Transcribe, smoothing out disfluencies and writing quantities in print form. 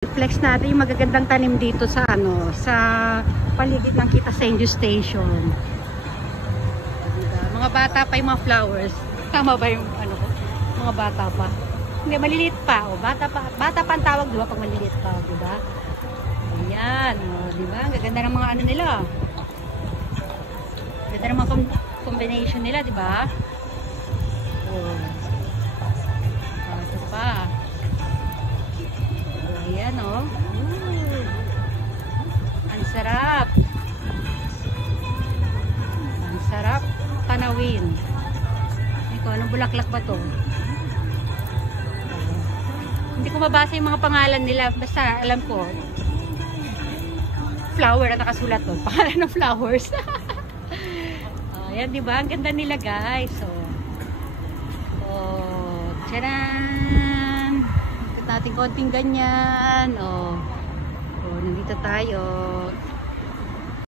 Flex natin yung magagandang tanim dito sa sa paligid ng Kita Senju Station. Diba? Mga bata pa yung mga flowers. Tama ba yung ko? Mga bata pa. Hindi, maliliit pa. O, bata pa ang tawag, diba? Pag maliliit pa, diba? Ayan, o, diba? Ang gaganda ng mga nila. Ganda ng mga combination nila, diba? O. Ito pa. Ayan, o. Ang sarap. Ang sarap tanawin. Ito, anong bulaklak ba to? Hindi ko mabasa yung mga pangalan nila. Basta alam ko. Flower ang nakasulat to. Pangalan ng flowers. Ayan, diba? Ang ganda nila, guys. So, tcharan! Natin konting ganyan. Nandito tayo.